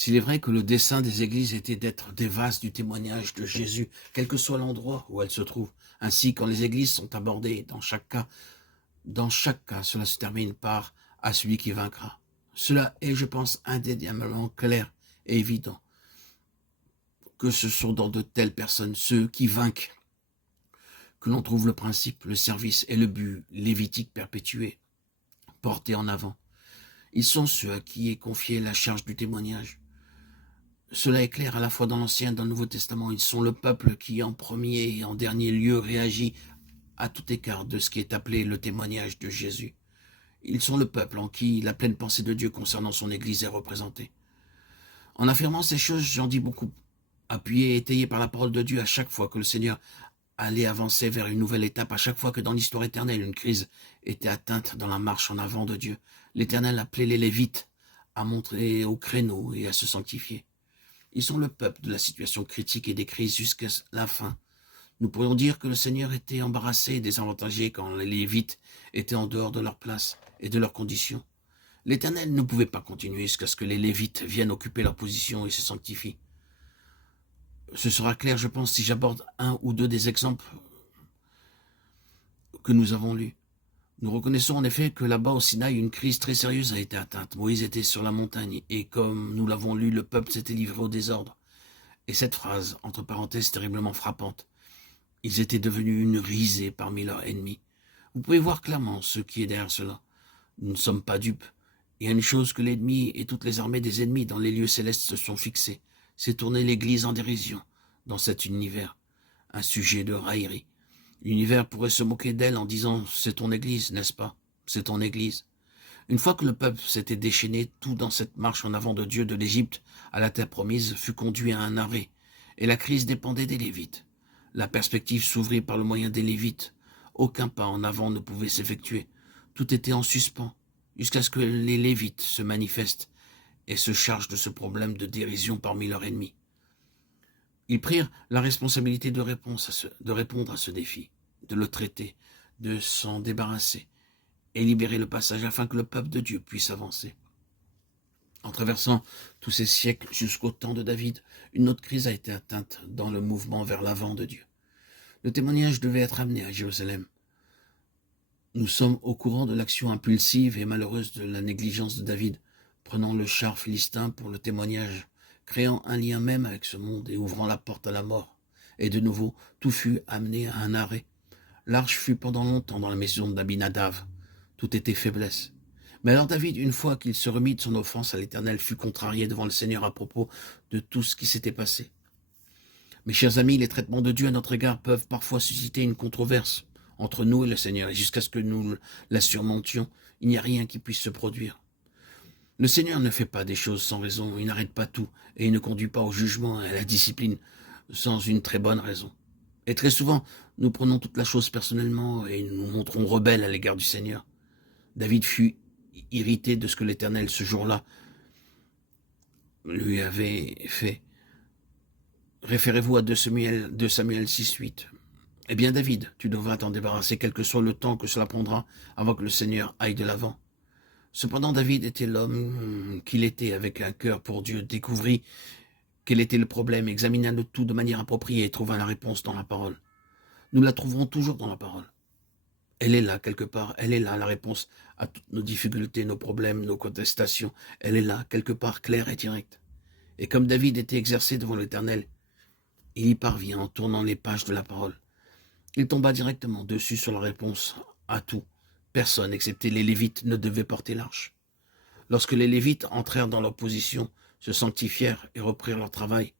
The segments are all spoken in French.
S'il est vrai que le dessein des églises était d'être des vases du témoignage de Jésus, quel que soit l'endroit où elles se trouvent, ainsi quand les églises sont abordées, dans chaque cas, cela se termine par à celui qui vaincra. Cela est, je pense, indéniablement clair et évident que ce sont dans de telles personnes, ceux qui vainquent, que l'on trouve le principe, le service et le but lévitique perpétué, porté en avant. Ils sont ceux à qui est confiée la charge du témoignage. Cela est clair à la fois dans l'Ancien et dans le Nouveau Testament. Ils sont le peuple qui, en premier et en dernier lieu, réagit à tout écart de ce qui est appelé le témoignage de Jésus. Ils sont le peuple en qui la pleine pensée de Dieu concernant son Église est représentée. En affirmant ces choses, j'en dis beaucoup, appuyé et étayé par la parole de Dieu à chaque fois que le Seigneur allait avancer vers une nouvelle étape, à chaque fois que dans l'histoire éternelle, une crise était atteinte dans la marche en avant de Dieu. L'Éternel appelait les Lévites à monter au créneau et à se sanctifier. Ils sont le peuple de la situation critique et des crises jusqu'à la fin. Nous pourrions dire que le Seigneur était embarrassé et désavantagé quand les Lévites étaient en dehors de leur place et de leurs conditions. L'Éternel ne pouvait pas continuer jusqu'à ce que les Lévites viennent occuper leur position et se sanctifient. Ce sera clair, je pense, si j'aborde un ou deux des exemples que nous avons lus. Nous reconnaissons en effet que là-bas au Sinaï, une crise très sérieuse a été atteinte. Moïse était sur la montagne et comme nous l'avons lu, le peuple s'était livré au désordre. Et cette phrase, entre parenthèses, terriblement frappante. Ils étaient devenus une risée parmi leurs ennemis. Vous pouvez voir clairement ce qui est derrière cela. Nous ne sommes pas dupes. Il y a une chose que l'ennemi et toutes les armées des ennemis dans les lieux célestes se sont fixées. C'est tourner l'Église en dérision dans cet univers. Un sujet de raillerie. L'univers pourrait se moquer d'elle en disant « c'est ton Église, n'est-ce pas? C'est ton Église ». Une fois que le peuple s'était déchaîné, tout dans cette marche en avant de Dieu de l'Égypte à la terre promise fut conduit à un arrêt, et la crise dépendait des Lévites. La perspective s'ouvrit par le moyen des Lévites. Aucun pas en avant ne pouvait s'effectuer. Tout était en suspens, jusqu'à ce que les Lévites se manifestent et se chargent de ce problème de dérision parmi leurs ennemis. Ils prirent la responsabilité de répondre à ce défi, de le traiter, de s'en débarrasser et libérer le passage afin que le peuple de Dieu puisse avancer. En traversant tous ces siècles jusqu'au temps de David, une autre crise a été atteinte dans le mouvement vers l'avant de Dieu. Le témoignage devait être amené à Jérusalem. Nous sommes au courant de l'action impulsive et malheureuse de la négligence de David, prenant le char philistin pour le témoignage, créant un lien même avec ce monde et ouvrant la porte à la mort. Et de nouveau, tout fut amené à un arrêt. L'arche fut pendant longtemps dans la maison d'Abinadav. Tout était faiblesse. Mais alors David, une fois qu'il se remit de son offense à l'Éternel, fut contrarié devant le Seigneur à propos de tout ce qui s'était passé. Mes chers amis, les traitements de Dieu à notre égard peuvent parfois susciter une controverse entre nous et le Seigneur, et jusqu'à ce que nous la surmontions, il n'y a rien qui puisse se produire. Le Seigneur ne fait pas des choses sans raison, il n'arrête pas tout, et il ne conduit pas au jugement et à la discipline sans une très bonne raison. Et très souvent, nous prenons toute la chose personnellement et nous nous montrons rebelles à l'égard du Seigneur. David fut irrité de ce que l'Éternel, ce jour-là, lui avait fait. Référez-vous à 2 Samuel 6:8. Eh bien, David, tu devras t'en débarrasser, quel que soit le temps que cela prendra, avant que le Seigneur aille de l'avant. Cependant, David était l'homme qu'il était, avec un cœur pour Dieu, découvrit quel était le problème, examina le tout de manière appropriée et trouva la réponse dans la parole. Nous la trouverons toujours dans la parole. Elle est là, quelque part, elle est là, la réponse à toutes nos difficultés, nos problèmes, nos contestations. Elle est là, quelque part, claire et directe. Et comme David était exercé devant l'Éternel, il y parvient en tournant les pages de la parole. Il tomba directement dessus sur la réponse à tout. Personne, excepté les Lévites, ne devait porter l'arche. Lorsque les Lévites entrèrent dans leur position, se sanctifièrent et reprirent leur travail,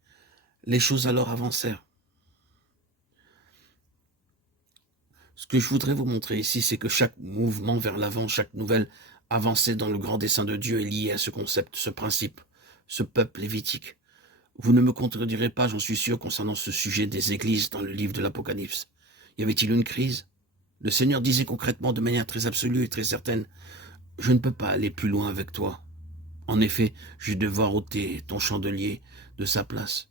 les choses alors avancèrent. Ce que je voudrais vous montrer ici, c'est que chaque mouvement vers l'avant, chaque nouvelle avancée dans le grand dessein de Dieu est liée à ce concept, ce principe, ce peuple lévitique. Vous ne me contredirez pas, j'en suis sûr, concernant ce sujet des églises dans le livre de l'Apocalypse. Y avait-il une crise? Le Seigneur disait concrètement, de manière très absolue et très certaine, « Je ne peux pas aller plus loin avec toi. En effet, je vais devoir ôter ton chandelier de sa place.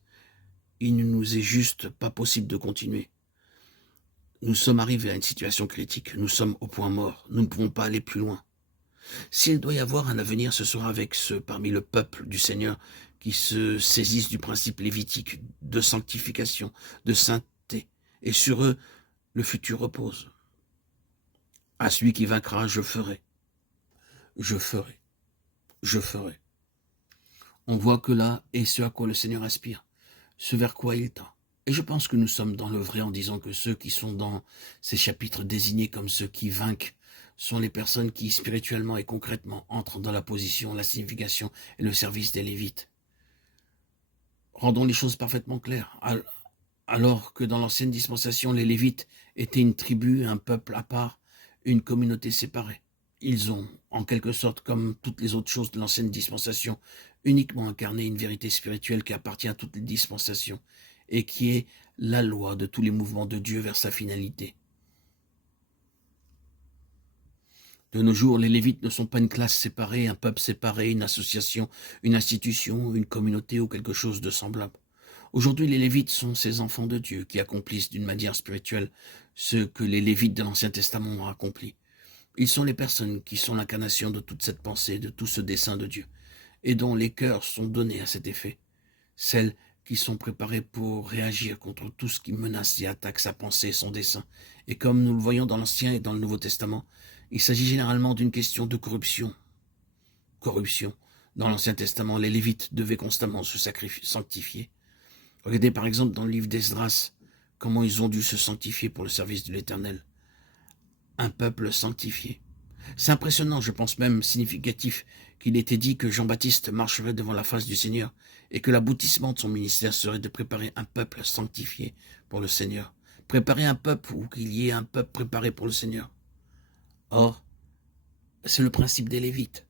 Il ne nous est juste pas possible de continuer. Nous sommes arrivés à une situation critique, nous sommes au point mort, nous ne pouvons pas aller plus loin. S'il doit y avoir un avenir, ce sera avec ceux parmi le peuple du Seigneur qui se saisissent du principe lévitique de sanctification, de sainteté, et sur eux, le futur repose. À celui qui vaincra, je ferai, je ferai, je ferai. On voit que là est ce à quoi le Seigneur aspire, ce vers quoi il tend. Et je pense que nous sommes dans le vrai en disant que ceux qui sont dans ces chapitres désignés comme ceux qui vainquent sont les personnes qui spirituellement et concrètement entrent dans la position, la signification et le service des Lévites. Rendons les choses parfaitement claires. Alors que dans l'ancienne dispensation, les Lévites étaient une tribu, un peuple à part, une communauté séparée. Ils ont, en quelque sorte, comme toutes les autres choses de l'ancienne dispensation, uniquement incarné une vérité spirituelle qui appartient à toutes les dispensations et qui est la loi de tous les mouvements de Dieu vers sa finalité. De nos jours, les Lévites ne sont pas une classe séparée, un peuple séparé, une association, une institution, une communauté ou quelque chose de semblable. Aujourd'hui, les Lévites sont ces enfants de Dieu qui accomplissent d'une manière spirituelle ce que les Lévites de l'Ancien Testament ont accompli. Ils sont les personnes qui sont l'incarnation de toute cette pensée, de tout ce dessein de Dieu, et dont les cœurs sont donnés à cet effet. Celles qui sont préparées pour réagir contre tout ce qui menace et attaque sa pensée et son dessein. Et comme nous le voyons dans l'Ancien et dans le Nouveau Testament, il s'agit généralement d'une question de corruption. Corruption. Dans l'Ancien Testament, les Lévites devaient constamment se sanctifier. Regardez par exemple dans le livre d'Esdras, comment ils ont dû se sanctifier pour le service de l'Éternel. Un peuple sanctifié. C'est impressionnant, je pense même significatif, qu'il était dit que Jean-Baptiste marcherait devant la face du Seigneur et que l'aboutissement de son ministère serait de préparer un peuple sanctifié pour le Seigneur. Préparer un peuple ou qu'il y ait un peuple préparé pour le Seigneur. Or, c'est le principe des Lévites.